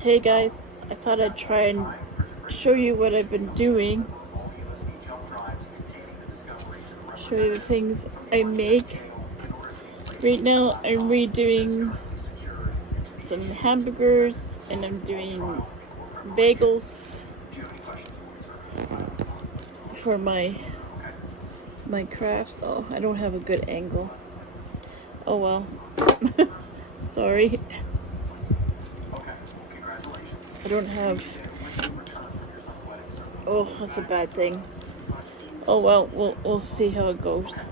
Hey guys, I thought I'd try and show you what I've been doing. Show you the things I make. Right now I'm redoing some hamburgers and I'm doing bagels for my crafts. Oh, I don't have a good angle. Oh well. Sorry. I don't have. Oh, that's a bad thing. Oh well, we'll see how it goes.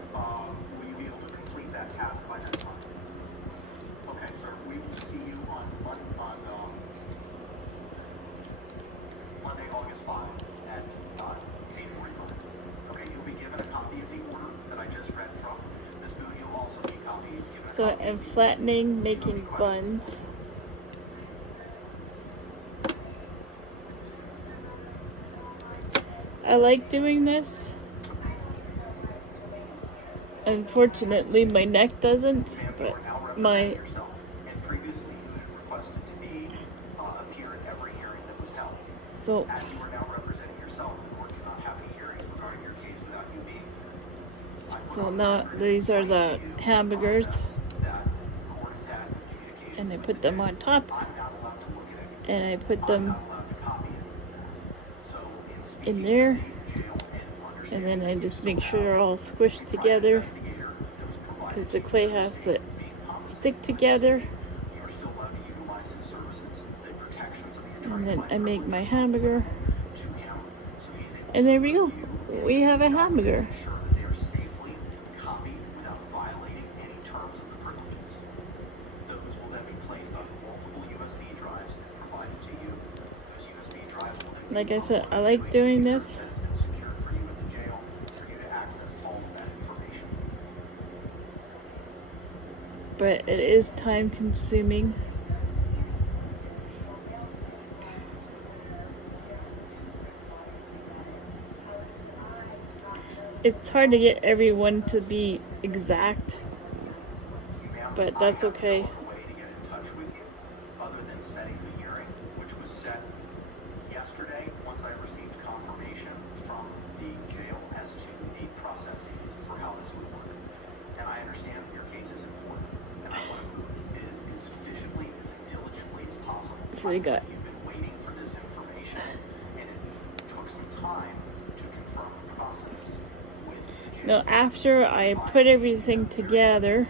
So I'm flattening, making buns. I like doing this. Unfortunately, my neck doesn't, but my so now these are the hamburgers, and I put them on top, and I put them in there, and then I just make sure they're all squished together because the clay has to stick together. And then I make my hamburger, and there we go. We have a hamburger. Like I said, I like doing this. But it is time consuming. It's hard to get everyone to be exact, but that's okay. So we got now after I put everything together,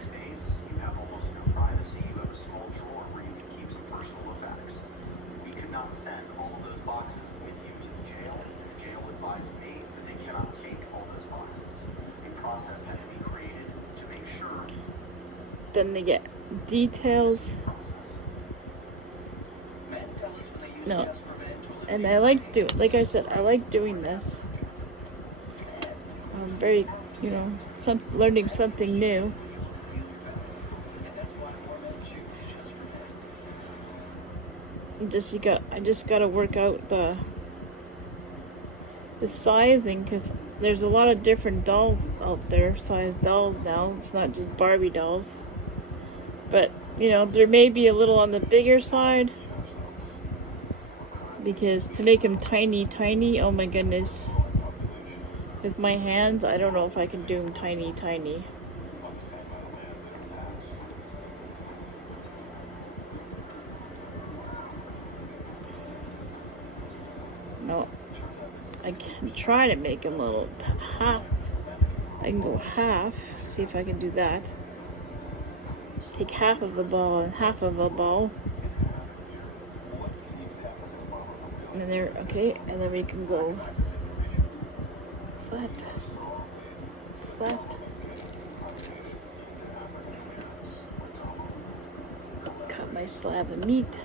then they get details. No, and I like like I said, I like doing this. I'm very, learning something new. I just gotta work out the sizing, because there's a lot of different dolls out there, size dolls now. It's not just Barbie dolls, but there may be a little on the bigger side, because to make them tiny, oh my goodness, with my hands, I don't know if I can do them tiny. No, I can try to make them a little half. I can go half, see if I can do that. Take half of a ball and half of a ball. And there, okay, and then we can go flat. Cut my slab of meat.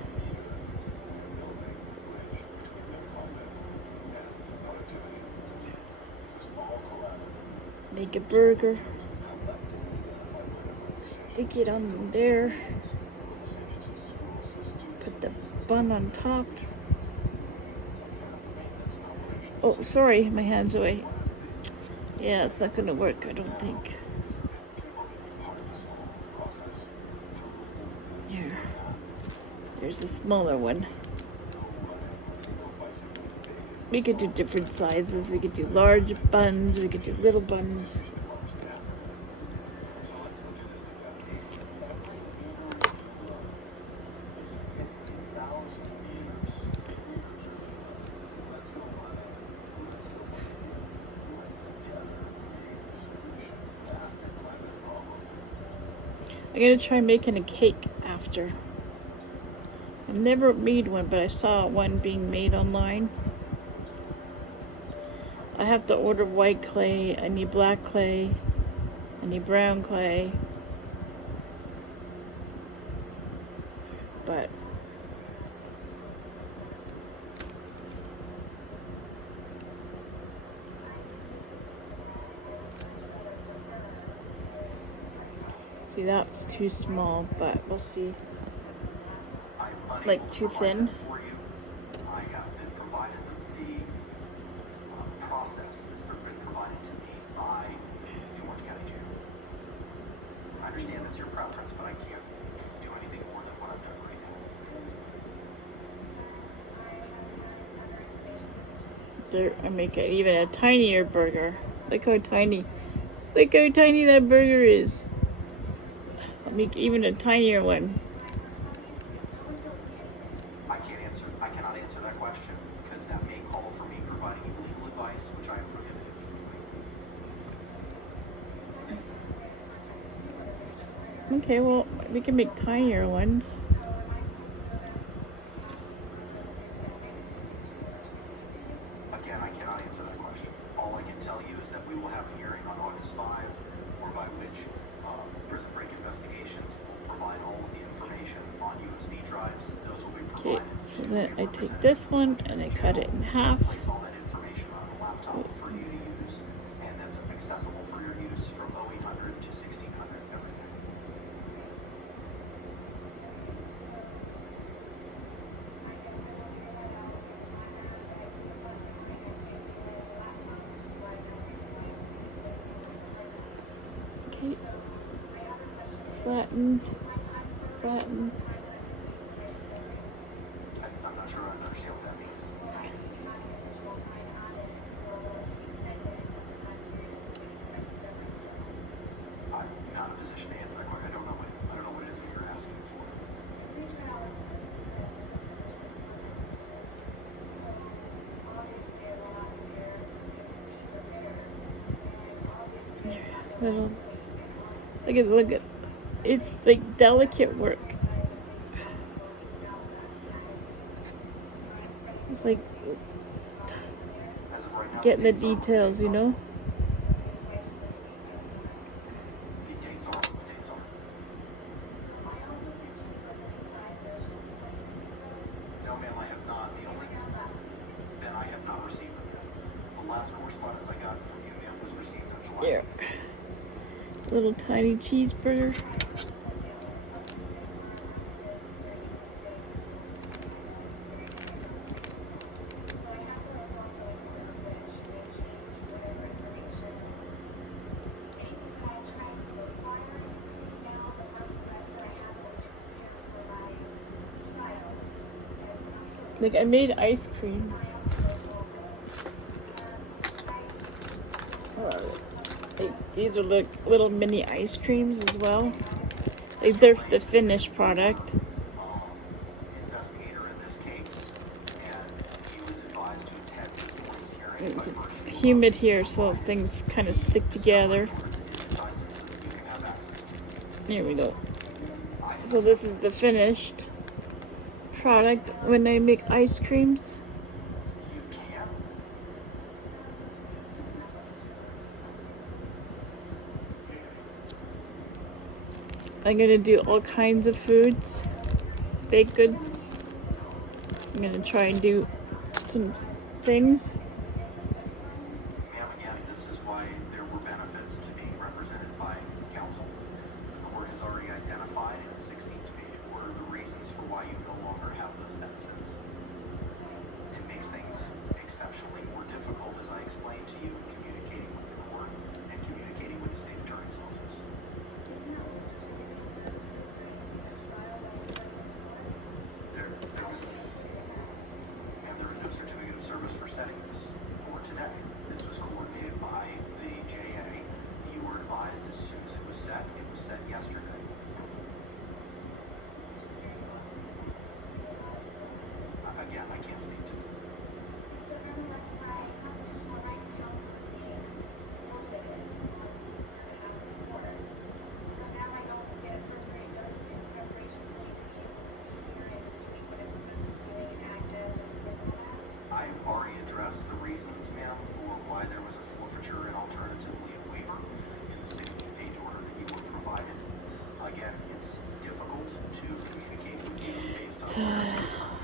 Make a burger. Stick it on there. Put the bun on top. Oh, sorry, my hand's away. Yeah, it's not gonna work, I don't think. Here. There's a smaller one. We could do different sizes. We could do large buns. We could do little buns. I'm gonna try making a cake after. I've never made one, but I saw one being made online. I have to order white clay, I need black clay, I need brown clay. But see, that was too small, but we'll see. Like too thin. I have been provided the process that's been provided to me by the Orange County Jail. I understand that's your preference, but I can't do anything more than what I've done right now. There, I make even a tinier burger. Look how tiny that burger is. I'll make even a tinier one. I cannot answer that question because that may call for me providing you legal advice, which I am prohibited from doing. Okay, well, we can make tinier ones. Again, I cannot answer that question. All I can tell you is that we will have a hearing on August 5, whereby which Prison Break Investigations will provide all of the information on USB drives. Those will be Okay, provided. so then I take this one and I cut it in half. Place all that information on a laptop for you to use, and that's accessible for your use from 0800 to 1600 every day. Okay, flatten. I'm not sure I understand what that means. I'm not in a position to answer that question. I don't know what it is that you're asking for. Little. Look at. It's like delicate work. It's like As of right now, getting the dates are- details, you know? The dates are what the dates are. No, ma'am, I have not. The only that I have not received them yet. The last correspondence I got from you, ma'am, was received on July. Here. Little tiny cheeseburger. Like, I made ice creams. Like, these are like little mini ice creams as well. Like, they're the finished product. Investigator in this case, and he was advised to attend this morning's hearing. It's humid here, so things kind of stick together. Here we go. So this is the finished product when I make ice creams. I'm gonna do all kinds of foods, baked goods. I'm gonna try and do some things. Ma'am, again, this is why there were benefits to being represented by counsel. The court has already identified in the 16th page order the reasons for why you no longer have those benefits. It makes things exceptionally more difficult, as I explained to you, in communicating with the court and communicating with the state attorney's office. There was no certificate of service for setting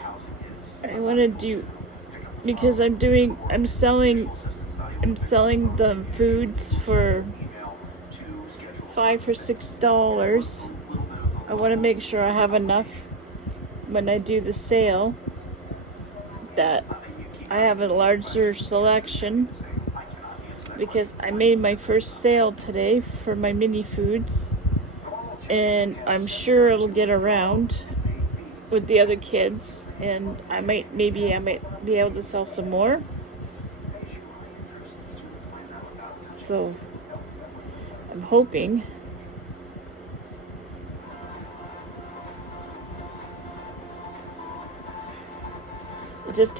housing is. I want to do, because I'm selling the foods for $5 or $6. I want to make sure I have enough when I do the sale, that I have a larger selection, because I made my first sale today for my mini foods, and I'm sure it'll get around with the other kids, and I might be able to sell some more. So I'm hoping. It just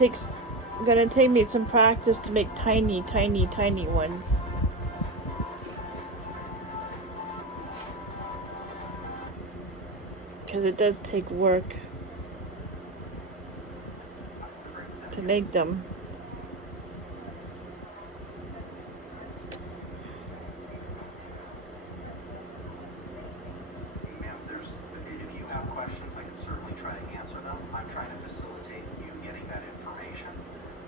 gonna take me some practice to make tiny ones. Because it does take work to make them. Ma'am, if you have questions, I can certainly try to answer them. I'm trying to facilitate you getting that information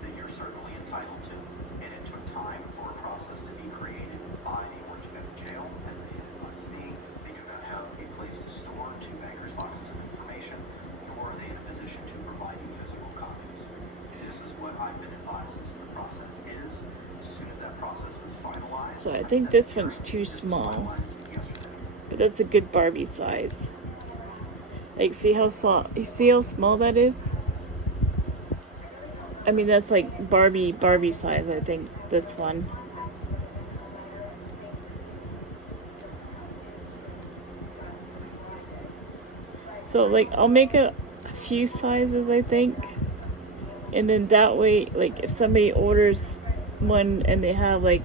that you're certainly entitled to. And it took time for a process to be created by the Orange County Jail, as they advised me. They do not have a place to store 2 banker's boxes of information, nor are they in a position to provide you physical copies. This is what I've been advised as the process is. As soon as that process was finalized, So I think this one's too small, but that's a good Barbie size. Like, see how small? You see how small that is? I mean, that's like Barbie size. I think this one. So like, I'll make a few sizes, I think, and then that way, like, if somebody orders one and they have, like,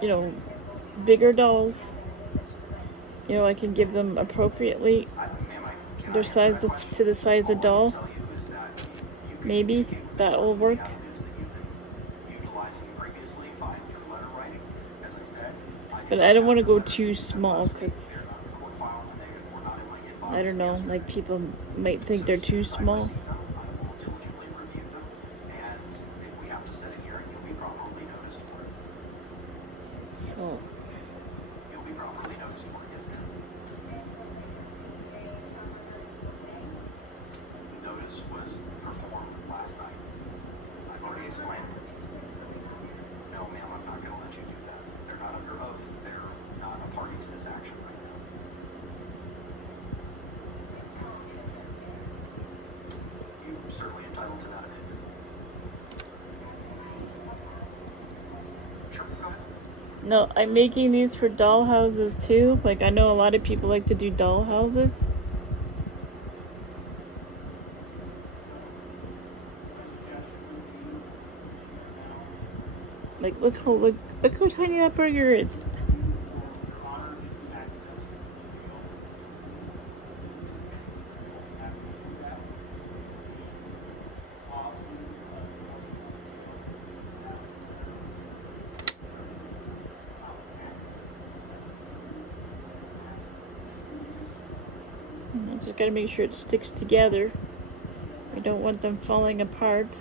you know, bigger dolls, you know, I can give them appropriately their size to the size of doll. Maybe that will work. But I don't want to go too small, because I don't know, like, people might think they're too small. So notice was performed last night. I've already explained. No, ma'am, I'm not going to let you do that. They're not under oath. They're not a party to this action right now. You're certainly entitled to that opinion. Sure, go ahead. no, I'm making these for doll houses too. Like, I know a lot of people like to do doll houses. Like, look how tiny that burger is. I just gotta make sure it sticks together. I don't want them falling apart.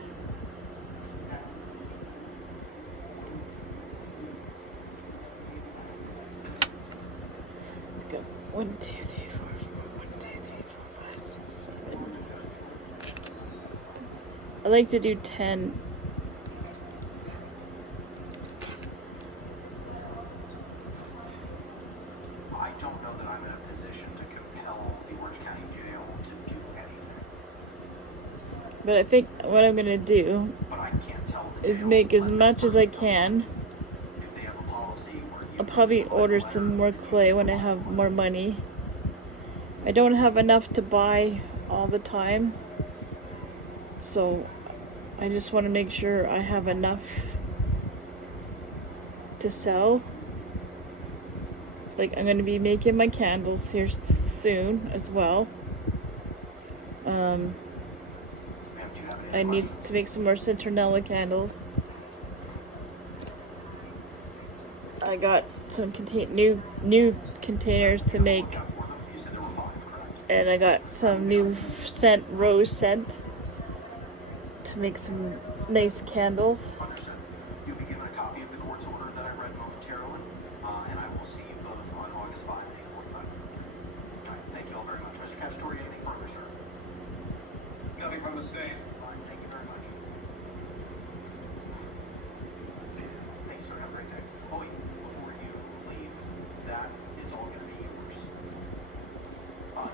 Let's go. 1, 2, 3, 4, 1, 2, 3, 4, 5, 6, 7. I like to do 10. I don't know that I'm in a position to compel the Orange County Jail to do anything. But I think what I'm gonna do But I can't tell the is jail make as much as I can. if they have a policy where you I'll probably order some more clay when I have more money. I don't have enough to buy all the time, so I just want to make sure I have enough to sell. Like, I'm going to be making my candles here soon as well. Ma'am, do you have any I need questions? to make some more citronella candles. I got some new containers to make Look out for them. You said there were 5, correct? And I got some new scent, rose scent, to make some nice candles. Understood. You'll be given a copy of the court's order that I read momentarily, and I will see you both on August 5 at 8:45. All right, thank you all very much. Mr. Cacciatore, anything further, sir? Nothing from the state. Fine, thank you very much. Thank you, sir. Have a great day. Oh, wait, before you leave, that is all going to be yours.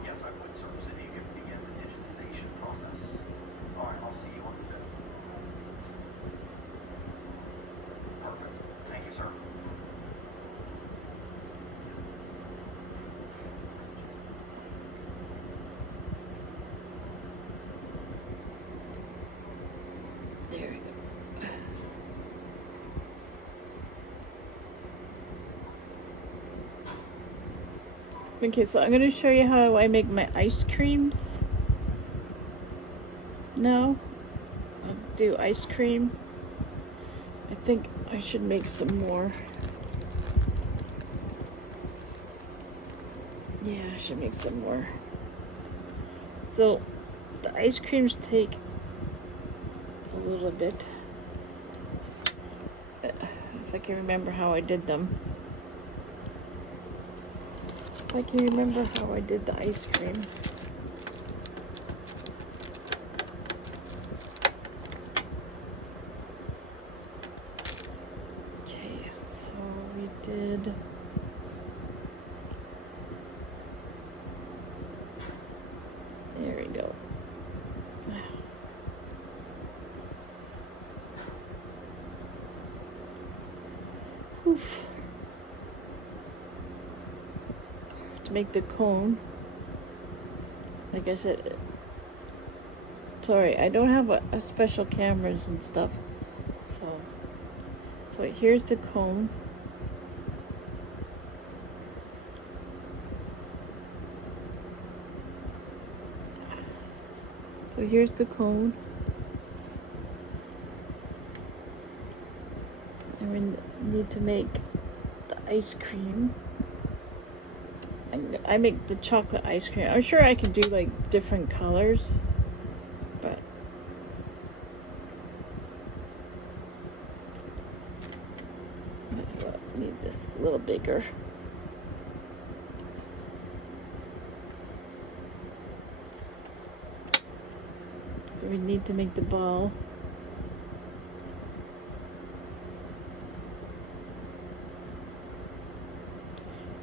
Yes, I would, sir. So you can begin the digitization process. All right, I'll see you on the 5th. Perfect. Thank you, sir. There we go. Okay, so I'm going to show you how I make my ice creams. Now, I'll do ice cream. I think I should make some more. Yeah, I should make some more. So, the ice creams take a little bit. If I can remember how I did them. If I can remember how I did the ice cream. Okay, so we did. There we go. Oof. To make the cone, like I said, sorry, I don't have a special cameras and stuff, so here's the cone. So here's the cone. And we need to make the ice cream. I make the chocolate ice cream. I'm sure I could do like different colors, but I need this a little bigger. So we need to make the ball.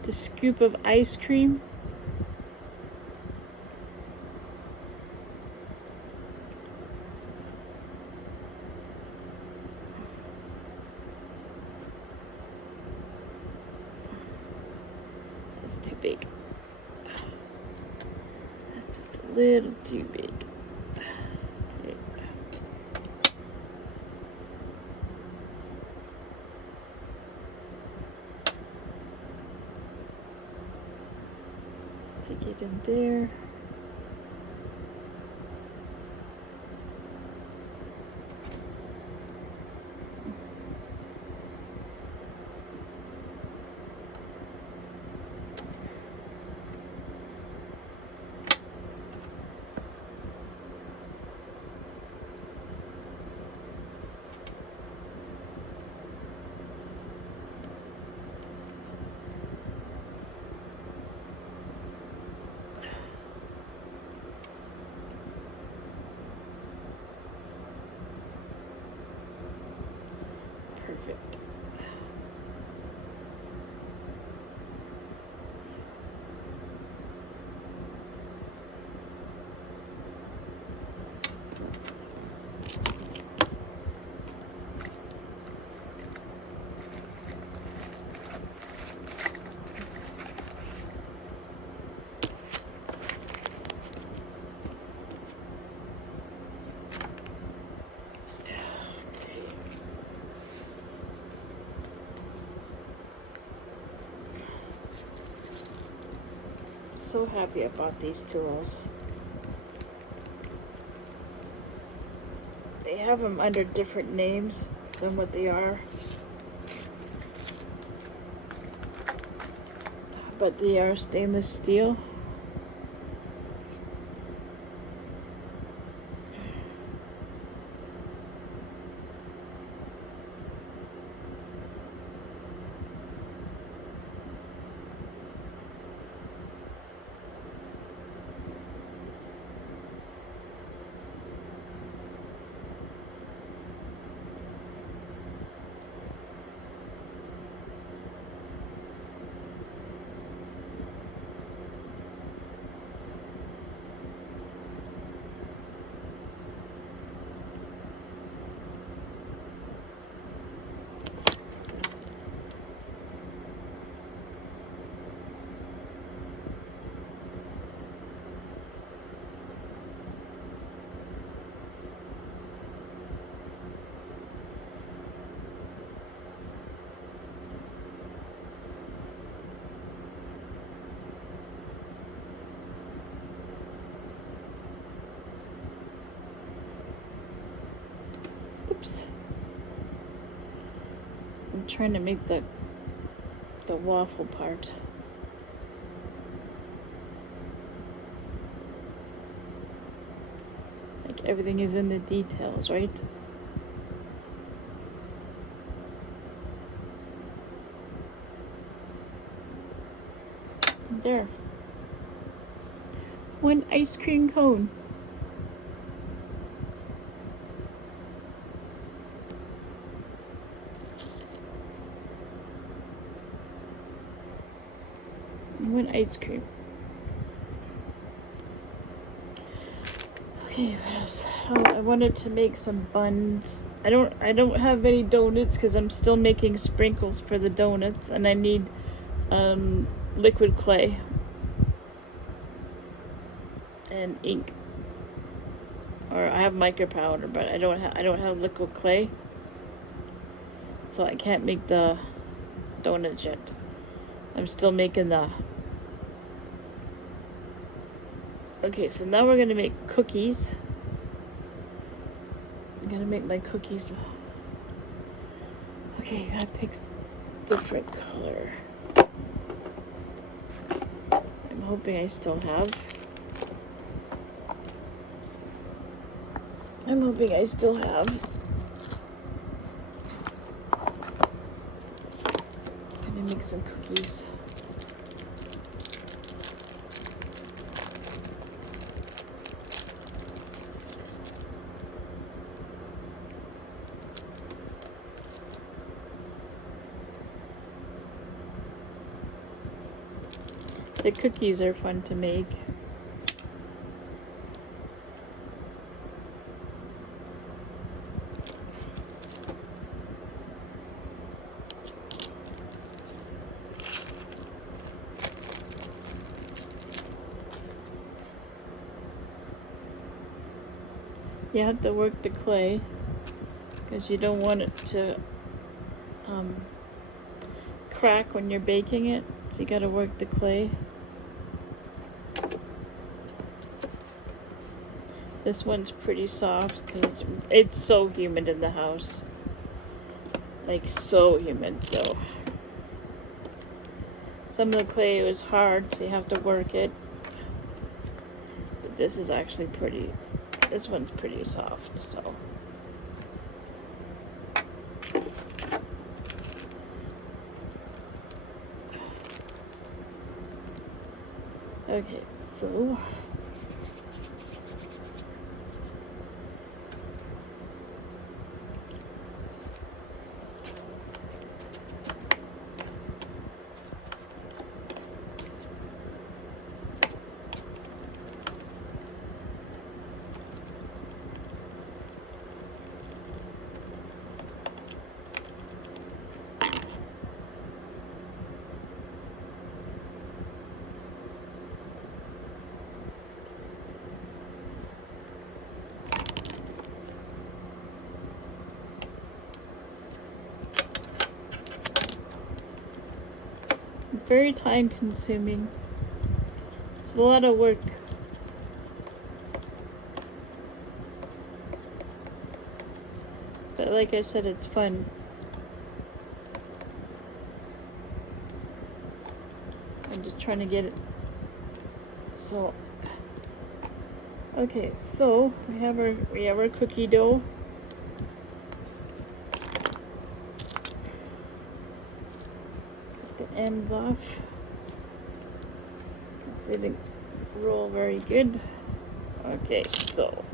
The scoop of ice cream. It's too big. That's just a little too big. Okay. Stick it in there. Perfect. So happy I bought these tools. They have them under different names than what they are, but they are stainless steel. trying to make the waffle part. Like everything is in the details, right? There. One ice cream cone. One ice cream. Okay, what else? Oh, I wanted to make some buns. I don't have any donuts because I'm still making sprinkles for the donuts, and I need liquid clay and ink. Or I have mica powder, but I don't have liquid clay, so I can't make the donuts yet. I'm still making the. Okay, so now we're gonna make cookies. I'm gonna make my cookies. Okay, that takes different color. I'm hoping I still have. I'm hoping I still have. I'm gonna make some cookies. The cookies are fun to make. You have to work the clay because you don't want it to crack when you're baking it, so you got to work the clay. This one's pretty soft because it's so humid in the house, like so humid. So some of the clay was hard, so you have to work it. But this is actually pretty. This one's pretty soft, so. Okay, so. Very time consuming. It's a lot of work. But like I said, it's fun. I'm just trying to get it. So okay, so we have our cookie dough. Ends off. This didn't roll very good. Okay, so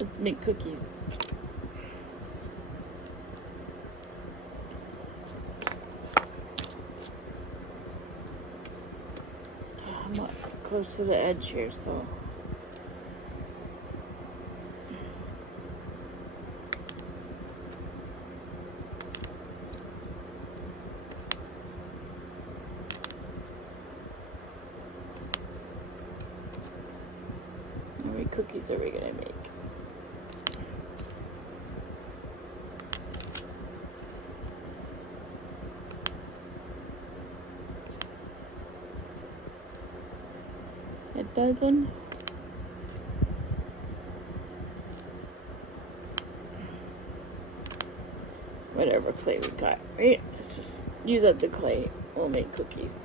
let's make cookies. I'm not close to the edge here, so. How many cookies are we gonna make? A dozen? whatever clay we got, right? Let's just use up the clay. We'll make cookies.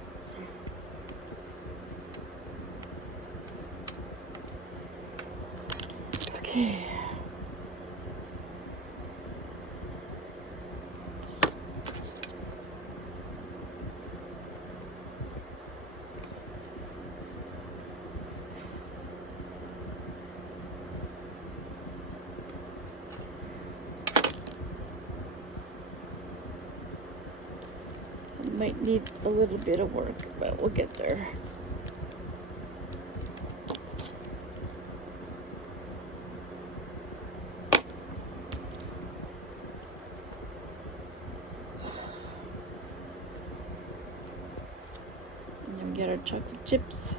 Okay. So might need a little bit of work, but we'll get there. And then we get our chocolate chips.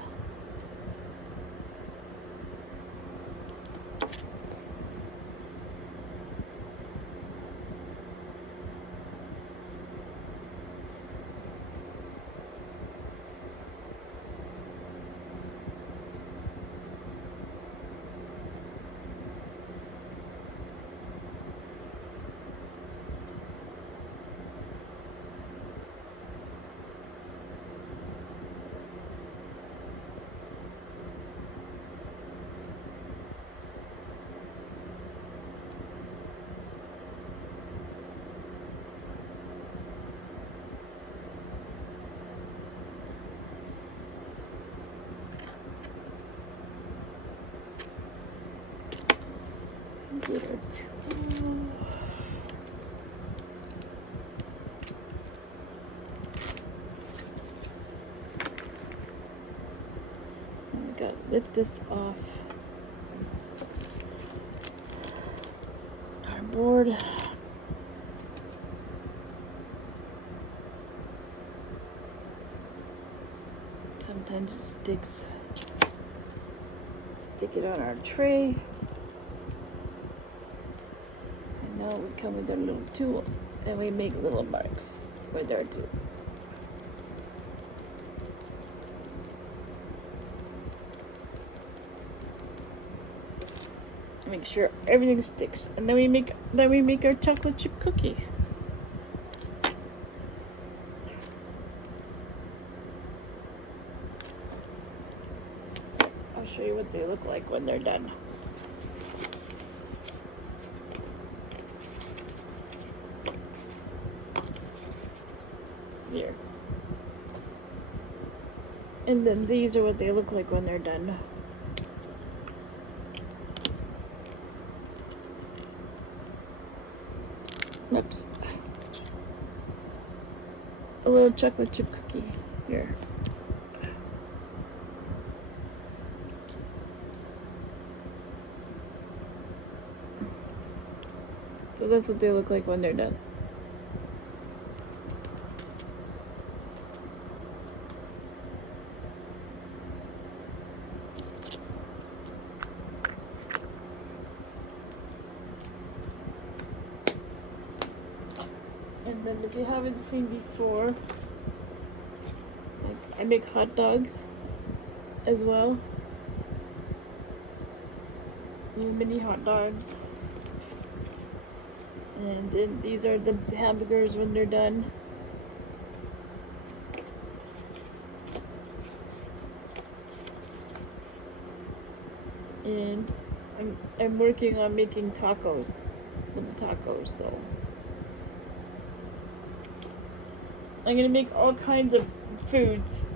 Get our tool. And we gotta lift this off our board. Sometimes it sticks. Stick it on our tray. Now we come with our little tool and we make little marks with our tool. Make sure everything sticks, and then we make our chocolate chip cookie. I'll show you what they look like when they're done. Here. And then these are what they look like when they're done. Oops. A little chocolate chip cookie here. So that's what they look like when they're done. And then if you haven't seen before, like, I make hot dogs as well. Little mini hot dogs. And then these are the hamburgers when they're done. And I'm working on making tacos, little tacos, so I'm gonna make all kinds of foods.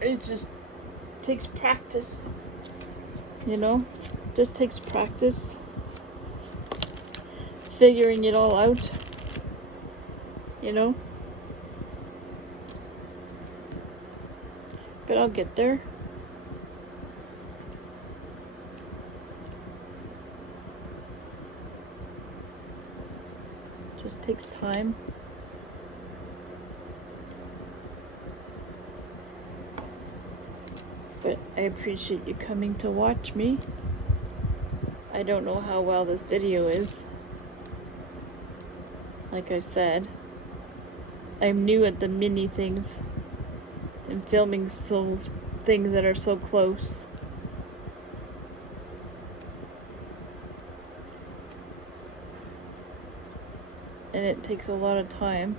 It just takes practice, you know? Just takes practice figuring it all out, you know? But I'll get there. Just takes time. But I appreciate you coming to watch me. I don't know how well this video is. Like I said, I'm new at the mini things and filming things that are so close. and it takes a lot of time.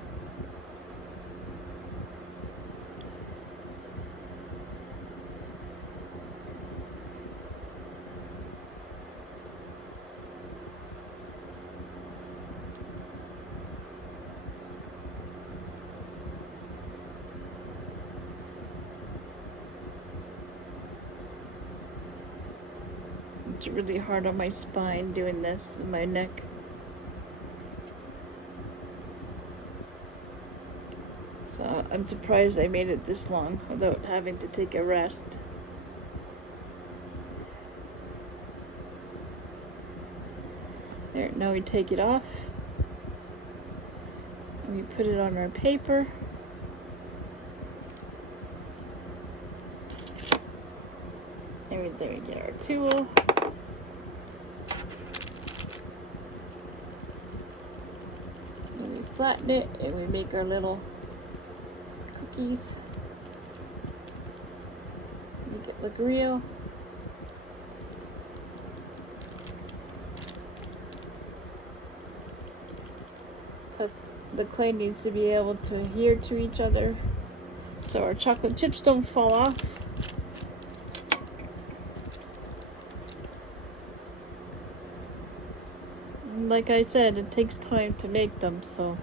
It's really hard on my spine doing this, and my neck. So I'm surprised I made it this long without having to take a rest. There, now we take it off. And we put it on our paper. And then we get our tool. And we flatten it and we make our little cookies. Make it look real. Because the clay needs to be able to adhere to each other so our chocolate chips don't fall off. And like I said, it takes time to make them, so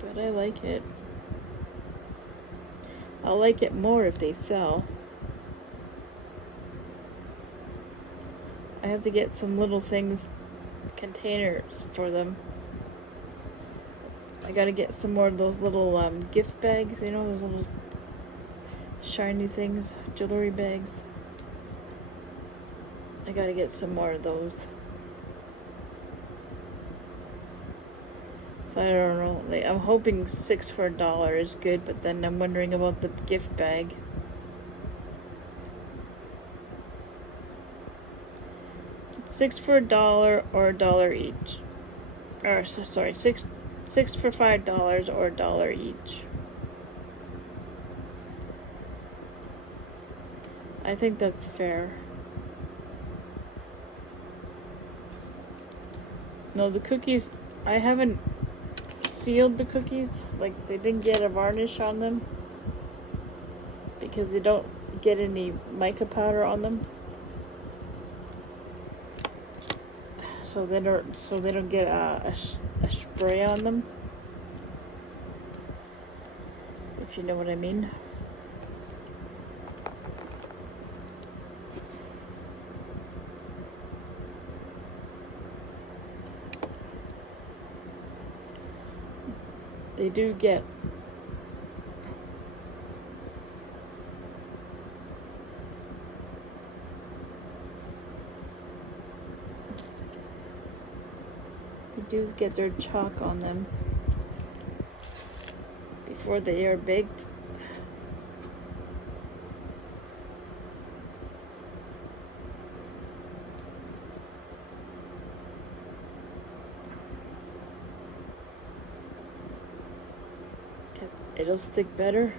but I like it. I'll like it more if they sell. I have to get some little things, containers for them. I gotta get some more of those little gift bags, you know, those little shiny things, jewelry bags. I gotta get some more of those. So I don't know, like, I'm hoping 6 for $1 is good, but then I'm wondering about the gift bag. $6 for $1 or $1 each. Or sorry, six for $5 or $1 each. I think that's fair. No, the cookies, I haven't sealed the cookies. Like, they didn't get a varnish on them because they don't get any mica powder on them. So they don't get a spray on them, if you know what I mean. They do get their chalk on them before they are baked. Because it'll stick better.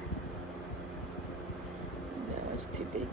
That was too big.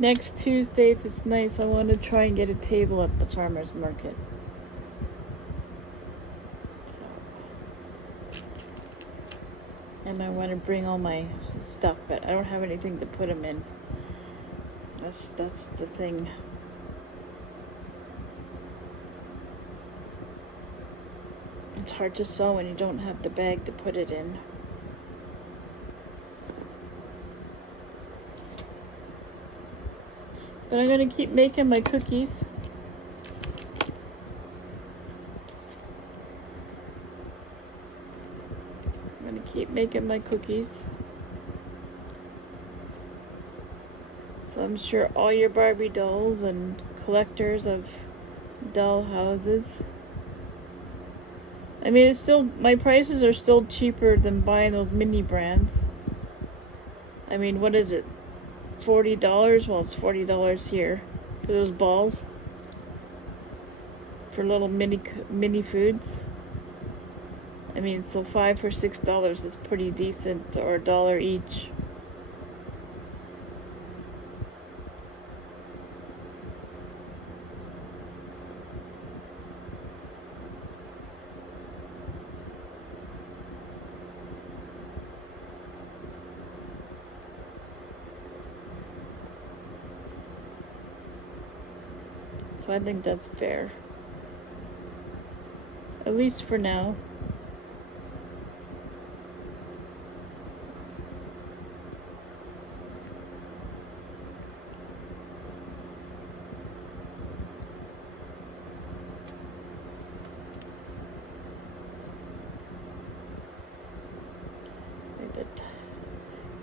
Next Tuesday, if it's nice, I want to try and get a table at the farmer's market. So. And I want to bring all my stuff, but I don't have anything to put them in. That's the thing. It's hard to sew when you don't have the bag to put it in. But I'm gonna keep making my cookies. Keep making my cookies. So I'm sure all your Barbie dolls and collectors of doll houses. I mean, it's still, my prices are still cheaper than buying those mini brands. I mean, what is it? $40? Well, it's $40 here for those balls. For little mini foods. I mean, so $5 or $6 is pretty decent, or $1 each. So I think that's fair. At least for now.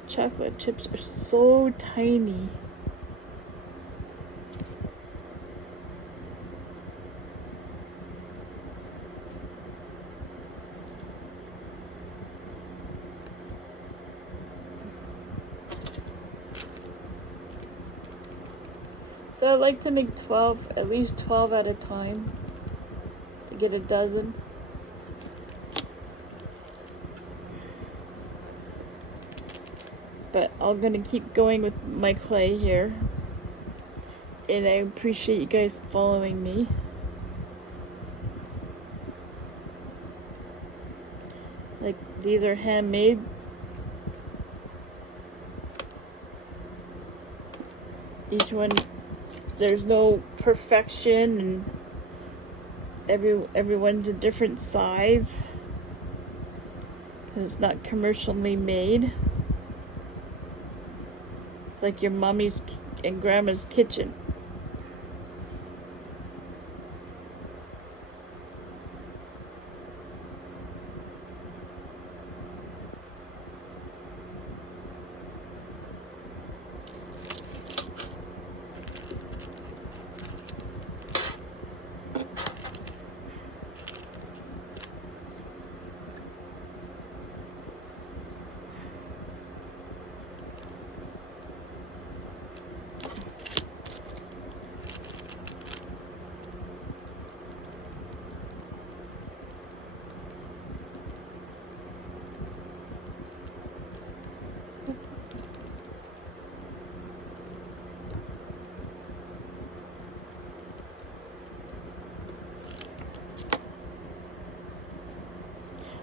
Chocolate chips are so tiny. So I like to make 12, at least 12 at a time to get a dozen. But I'm gonna keep going with my clay here. And I appreciate you guys following me. Like, these are handmade. Each one, there's no perfection, and everyone's a different size. Because it's not commercially made. It's like your mommy's and grandma's kitchen.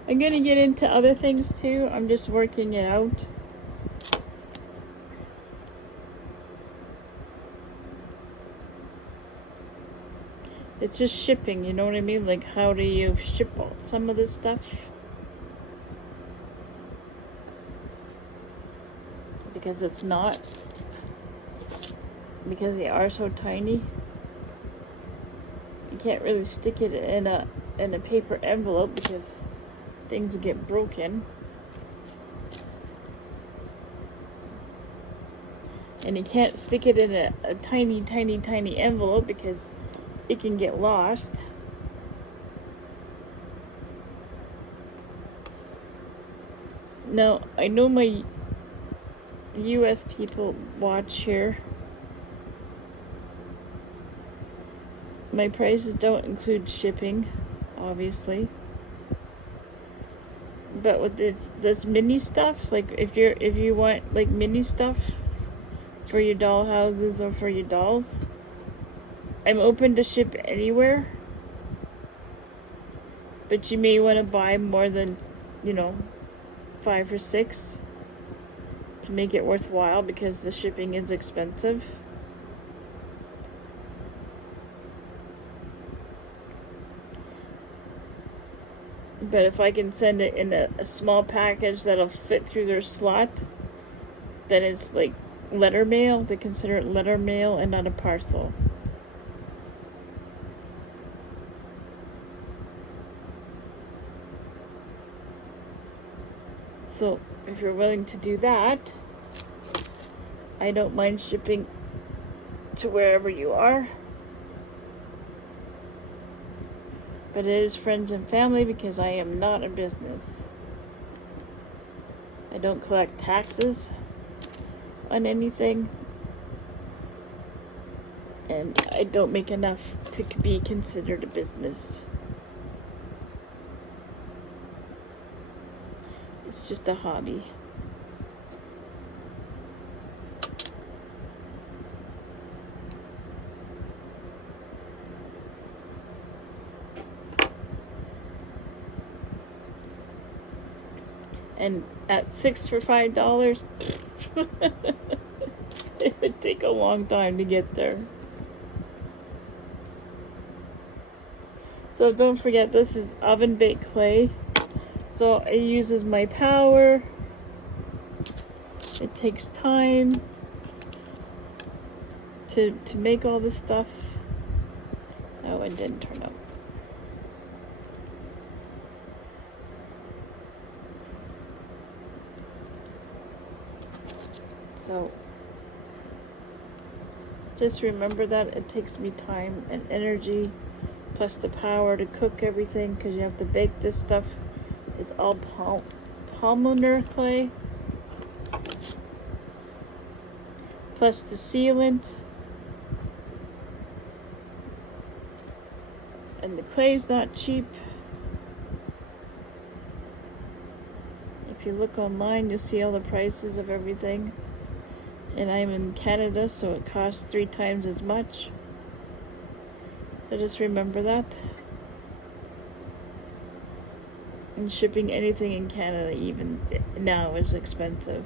I'm gonna get into other things too. I'm just working it out. It's just shipping, you know what I mean? Like, how do you ship all some of this stuff? Because it's not. Because they are so tiny. You can't really stick it in a paper envelope because things get broken. And you can't stick it in a tiny envelope because it can get lost. Now, I know my US people watch here. My prices don't include shipping, obviously. But with this mini stuff, like if you want like mini stuff for your doll houses or for your dolls, I'm open to ship anywhere. But you may want to buy more than, 5 or 6 to make it worthwhile because the shipping is expensive. But if I can send it in a small package that'll fit through their slot, then it's like letter mail. They consider it letter mail and not a parcel. So if you're willing to do that, I don't mind shipping to wherever you are. But it is friends and family because I am not a business. I don't collect taxes on anything. And I don't make enough to be considered a business. It's just a hobby. And at 6 for $5, it would take a long time to get there. So don't forget, this is oven baked clay. So it uses my power. It takes time to make all this stuff. Oh, it didn't turn up. So just remember that it takes me time and energy, plus the power to cook everything, because you have to bake this stuff. It's all polymer clay, plus the sealant, and the clay's not cheap. If you look online, you'll see all the prices of everything. And I'm in Canada, so it costs 3 times as much. So just remember that. And shipping anything in Canada, even now, is expensive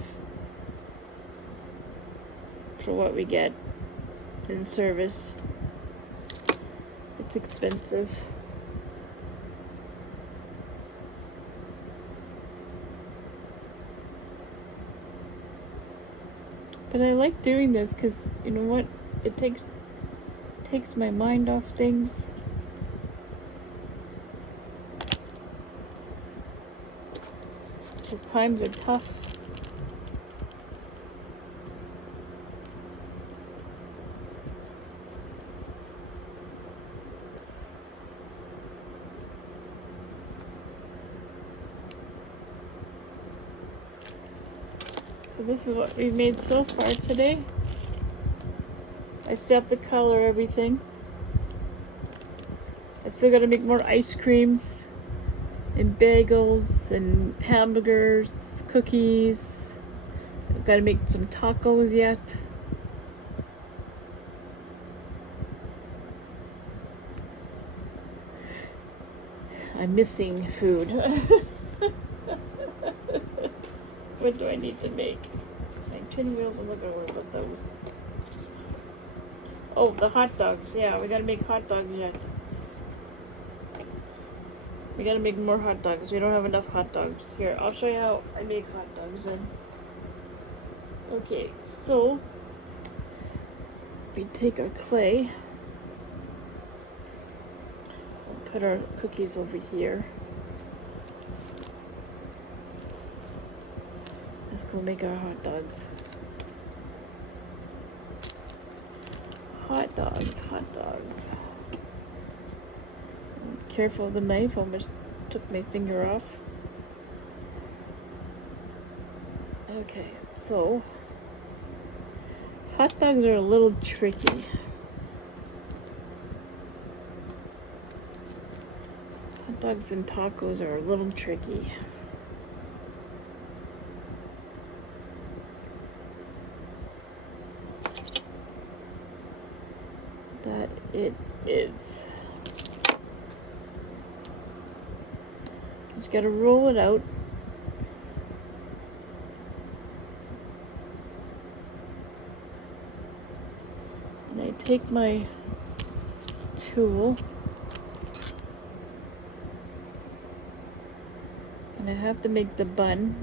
for what we get in service. It's expensive. But I like doing this because, you know what, it takes my mind off things. Because times are tough. So this is what we've made so far today. I still have to color everything. I've still got to make more ice creams and bagels and hamburgers, cookies. I've got to make some tacos yet. I'm missing food. What do I need to make? My pinwheels, I'm not gonna worry about those. Oh, the hot dogs. Yeah, we gotta make hot dogs yet. We gotta make more hot dogs. We don't have enough hot dogs. Here, I'll show you how I make hot dogs then. Okay, so we take our clay. We'll put our cookies over here. Let's go make our hot dogs. Hot dogs, hot dogs. Careful of the knife, almost took my finger off. Okay, so hot dogs are a little tricky. Hot dogs and tacos are a little tricky. That it is. Just gotta roll it out. And I take my tool have to make the bun.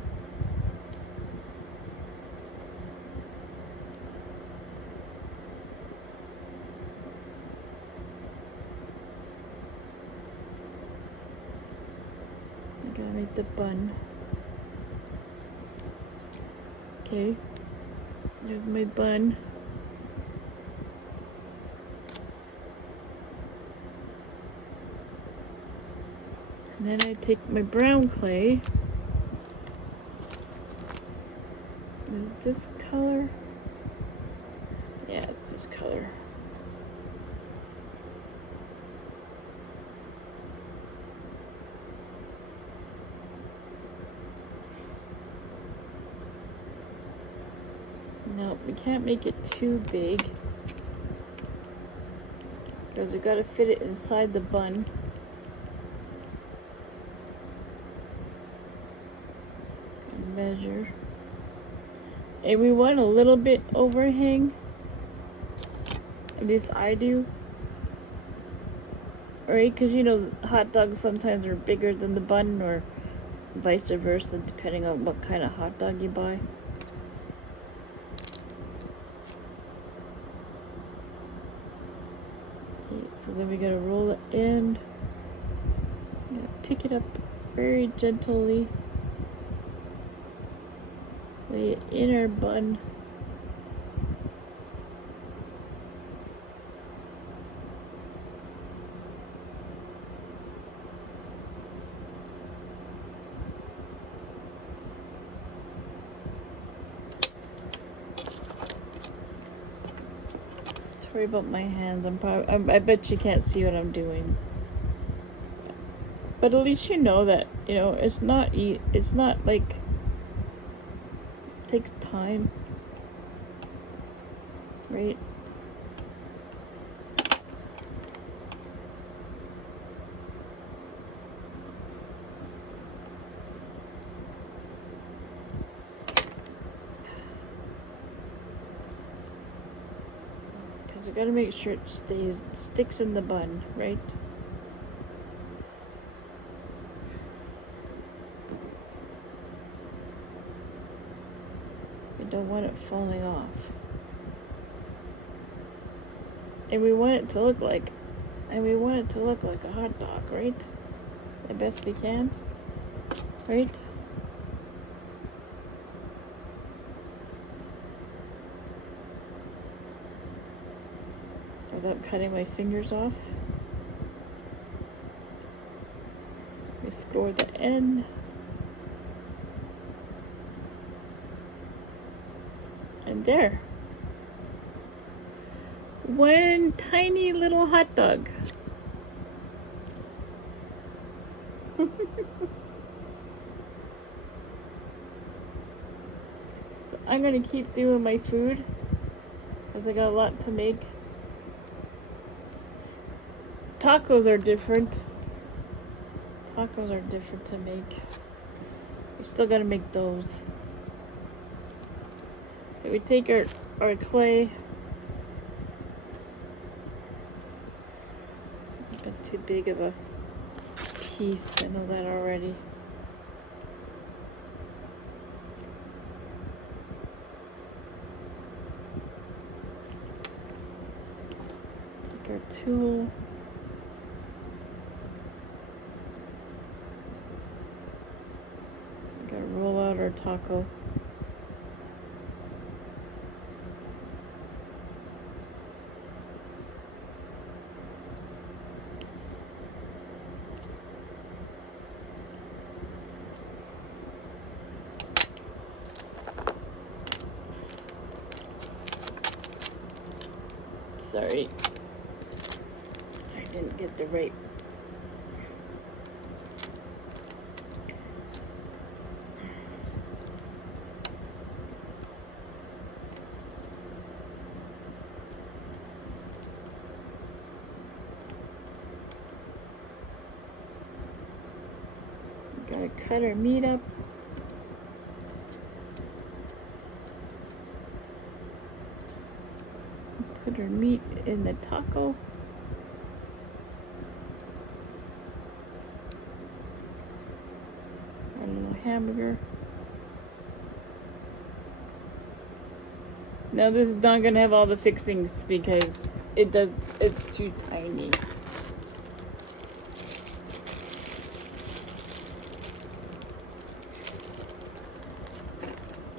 I gotta make the bun. Okay, there's my bun. And then I take my brown clay. Is it this color? Yeah, it's this color. No, we can't make it too big because we gotta fit it inside the bun. Measure. And we want a little bit overhang. At least I do. Right? Because you know, hot dogs sometimes are bigger than the bun, or vice versa, depending on what kind of hot dog you buy. Okay, so then we gotta roll it in. Gotta pick it up very gently. Lay it in our bun. Sorry about my hands. I bet you can't see what I'm doing. But at least you know that, you know, it's not like takes time, right? Because we gotta make sure it sticks in the bun, right? Don't want it falling off. And we want it to look like a hot dog, right? The best we can, right? Without cutting my fingers off. We score the end. And there. One tiny little hot dog. So I'm gonna keep doing my food because I got a lot to make. Tacos are different. Tacos are different to make. We still gotta make those. So we take our clay. Not too big of a piece, I know that already. Take our tool. We gotta roll out our taco. Sorry, I didn't get the right. Gotta cut our meat up. Put our meat in the taco. Our little hamburger. Now this is not gonna have all the fixings because it's too tiny.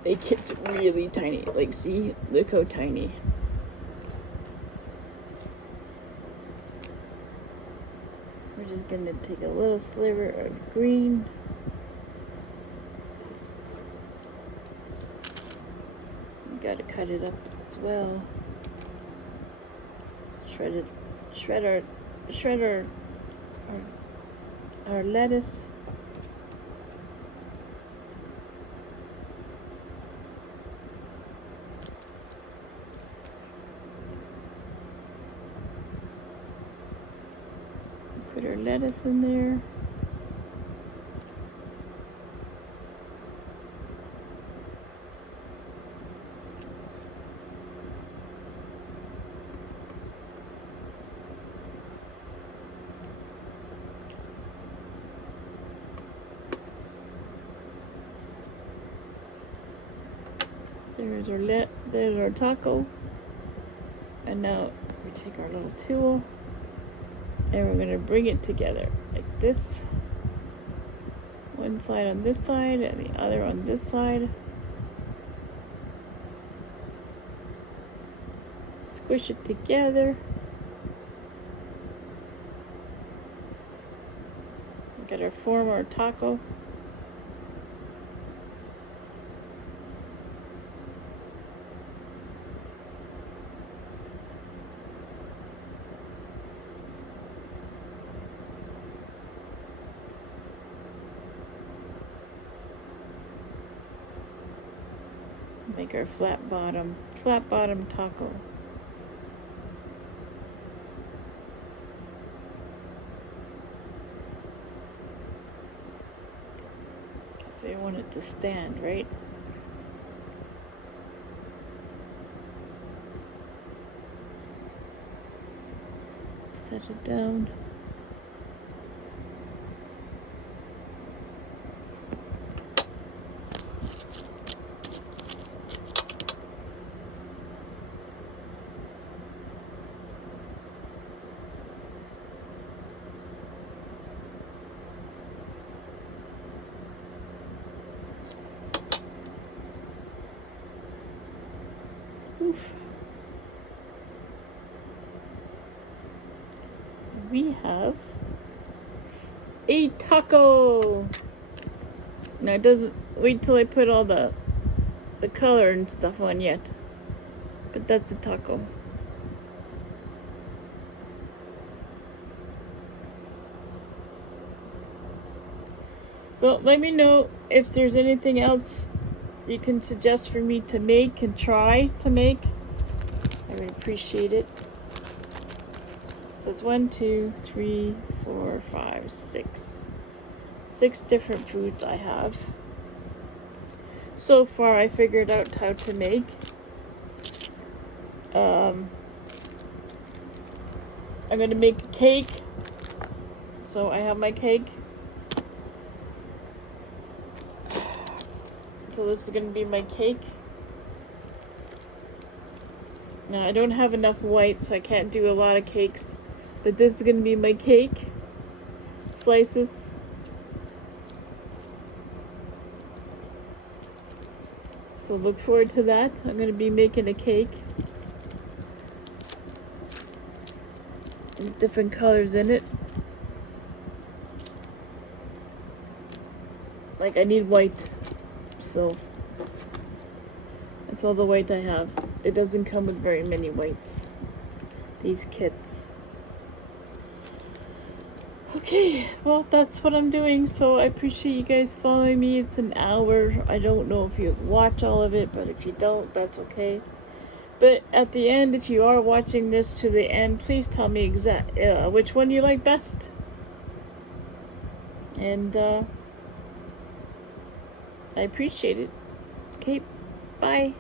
It gets really tiny. Like, see? Look how tiny. We're just gonna take a little sliver of green. We gotta cut it up as well. Shred our lettuce. Put our lettuce in there. There's our taco. And now we take our little tool and we're gonna bring it together like this. One side on this side and the other on this side. Squish it together. We gotta form our taco. Make our flat bottom taco. So you want it to stand, right? Set it down. Oof. We have a taco. Now it doesn't wait till I put all the color and stuff on yet. But that's a taco. So let me know if there's anything else you can suggest for me to make and try to make. I would appreciate it. So it's 1, 2, 3, 4, 5, 6. 6 different foods I have. So far I figured out how to make. I'm gonna make a cake. So I have my cake. So this is going to be my cake. Now I don't have enough white, so I can't do a lot of cakes. But this is going to be my cake. Slices. So look forward to that. I'm going to be making a cake. With different colors in it. Like I need white. So that's all the white I have. It doesn't come with very many whites, these kits. Okay, well that's what I'm doing, so I appreciate you guys following me. It's an hour. I don't know if you watch all of it, but if you don't, that's okay. But at the end, if you are watching this to the end, please tell me which one you like best. And I appreciate it. Okay, bye.